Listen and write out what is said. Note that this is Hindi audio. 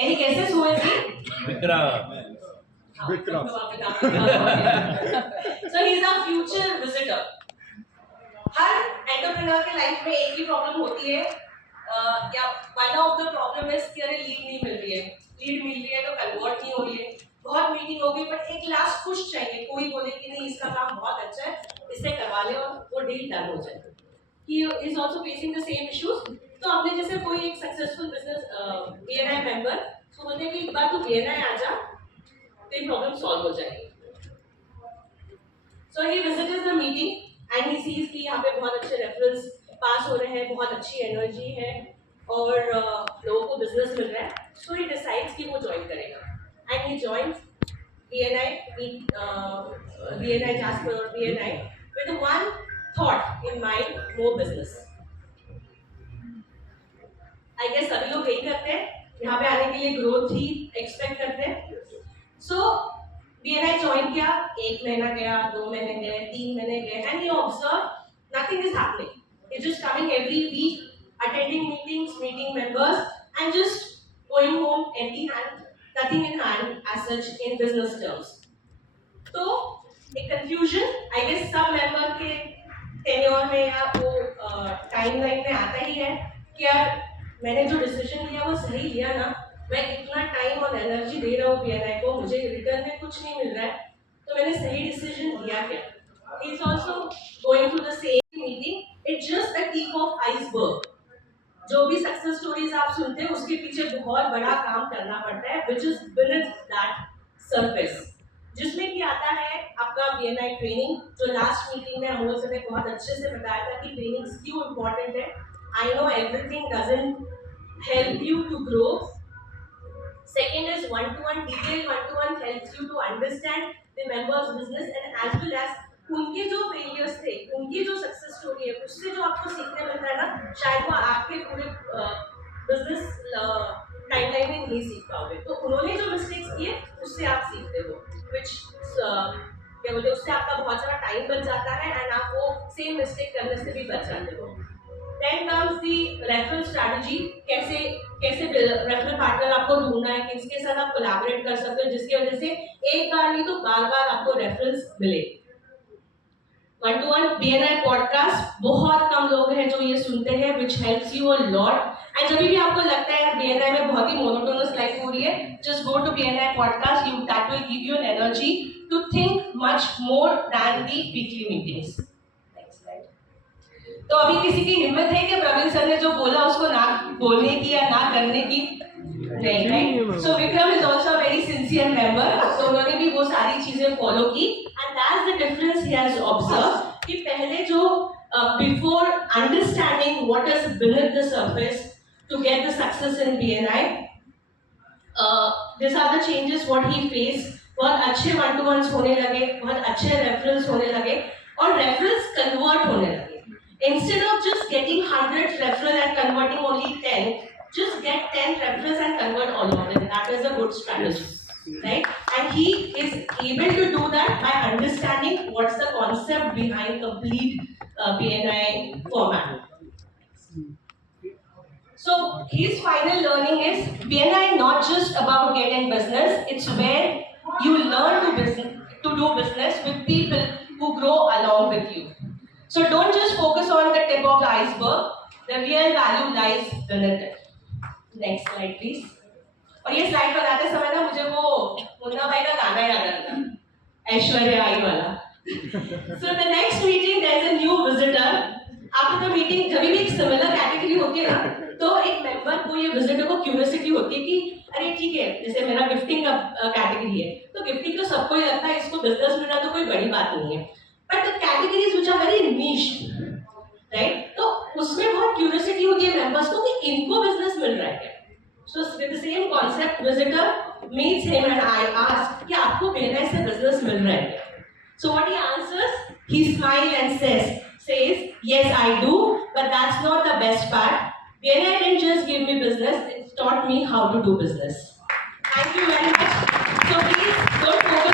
Any guesses who is he? Vikram. Vikram. So he's our future visitor. Her entrepreneur के लाइफ में एक ही प्रॉब्लम होती है या one of the problem is कि अरे लीड नहीं मिल रही है, लीड मिल रही है तो कन्वर्ट नहीं हो रही है, बहुत मीटिंग हो गई पर एक लास्ट पुश चाहिए, कोई बोले कि नहीं इसका काम बहुत अच्छा है, इससे करवा ले और वो डील डन हो जाए. He is also facing the same issues. तो हमने जैसे कोई एक सक्सेसफुल बिजनेस BNI मेंबर तो बोलते हैं कि एक बार तू BNI आ जा, तेरी प्रॉब्लम सॉल्व हो जाएगी. So he visited the meeting and he sees कि यहाँ पे बहुत अच्छे रेफरेंस पास हो रहे हैं, बहुत अच्छी एनर्जी है और लोगों को बिजनेस मिल रहा है. So he decides कि वो ज्वाइन करेगा and he joins BNI Jasper और BNI with one thought in mind, more business. I guess सभी लोग यही करते हैं, यहाँ पे आने के लिए ग्रोथ ही एक्सपेक्ट करते हैं. So BNI ज्वाइन किया, 1 महीना गया, 2 महीने गए, 3 महीने गए, and he observed nothing is happening. He's just coming every week, attending meetings, meeting members, and just going home empty-handed, nothing in hand as such in business terms. तो एक confusion, I guess सब member के tenure में या वो timeline में आता ही है कि यार मैंने जो डिसीजन लिया वो सही लिया ना, मैं इतना टाइम और एनर्जी दे रहा हूँ BNI को, मुझे रिटर्न में कुछ नहीं मिल रहा है, तो मैंने सही डिसीजन लिया क्या? He is also going through the same meeting. It's just the tip of iceberg. जो भी सक्सेस स्टोरीज आप सुनते हैं उसके पीछे बहुत बड़ा काम करना पड़ता है, which is beneath that surface. जिसमें कि आता है आपका BNI ट्रेनिंग, जो लास्ट मीटिंग में हम लोग ने बहुत अच्छे से बताया था कि ट्रेनिंग्स क्यों इम्पोर्टेंट है. I know everything doesn't help you to grow. Second is one-to-one, detailed one-to-one helps you to understand the member's business and as well as उनके जो फेलियर्स थे, उनकी जो सक्सेस स्टोरी है, उससे जो आपको सीखने मिलता है ना, शायद वो आपके पूरे बिजनेस टाइमलाइन में नहीं सीख पाओगे. तो उन्होंने जो मिस्टेक्स किए उससे आप सीखते हो, which क्या बोलते हैं, उससे आपका बहुत सारा टाइम बच जाता है एंड आप वो सेम मिस्टेक करने से भी बच जाते हो. Then comes the referral strategy. कैसे रेफरल पार्टनर आपको ढूंढना है, किसके साथ आप कोलैबोरेट कर सकते हो जिसकी वजह से एक बार नहीं तो बार-बार आपको रेफरल्स मिले. One two one BNI podcast बहुत कम लोग हैं जो ये सुनते हैं, which helps you a lot. And जब भी आपको लगता है BNI में बहुत ही मोनोटोनस लाइफ हो रही है, just go to BNI podcast. That will give you an energy to think much more than the weekly meetings. तो अभी किसी की हिम्मत है कि प्रवीण सर ने जो बोला उसको ना बोलने की या ना करने की? नहीं, right? So Vikram is also very sincere member, तो उन्होंने भी वो सारी चीजें फॉलो की and that's the difference he has observe कि पहले जो before understanding what is beneath the surface to get the success in BNI, these are the changes what he faced. बहुत अच्छे वन टू वंस होने लगे, बहुत अच्छे रेफरल्स होने लगे और रेफरल्स कन्वर्ट होने लगे. Instead of just getting 100 referrals and converting only 10, just get 10 referrals and convert all of them. That is a good strategy, right? And he is able to do that by understanding what's the concept behind complete BNI format. So his final learning is BNI not just about getting business; it's where you learn to do business with people who grow along with you. So don't just focus on the tip of the iceberg. The real value lies beneath it. Next slide, please. और ये स्लाइड बनाते समय ना मुझे वो मुन्ना भाई का गाना याद आता है, ऐश्वर्या आई वाला. So the next meeting there is a new visitor. After the meeting जब भी एक सिमिलर कैटेगरी होती है ना, तो एक मेंबर को ये विजिटर को क्यूरियोसिटी होती है कि अरे ठीक है, जैसे मेरा गिफ्टिंग का कैटेगरी है, तो गिफ्टिंग तो सबको ही लगता है इसको बिजनेस मिलना तो कोई बड़ी बात नहीं है. But the categories which are very niche, right? तो उसमें बहुत क्यूरियोसिटी होती है मेंबर्स को कि इनको बिजनेस मिल रहा है क्या. So with the same concept, visitor meets him and I ask कि आपको BNI से बिजनेस मिल रहा है क्या? So what he answers, he smiles and says, yes I do, but that's not the best part. BNI didn't just give me business; it taught me how to do business. Thank you very much. So please don't focus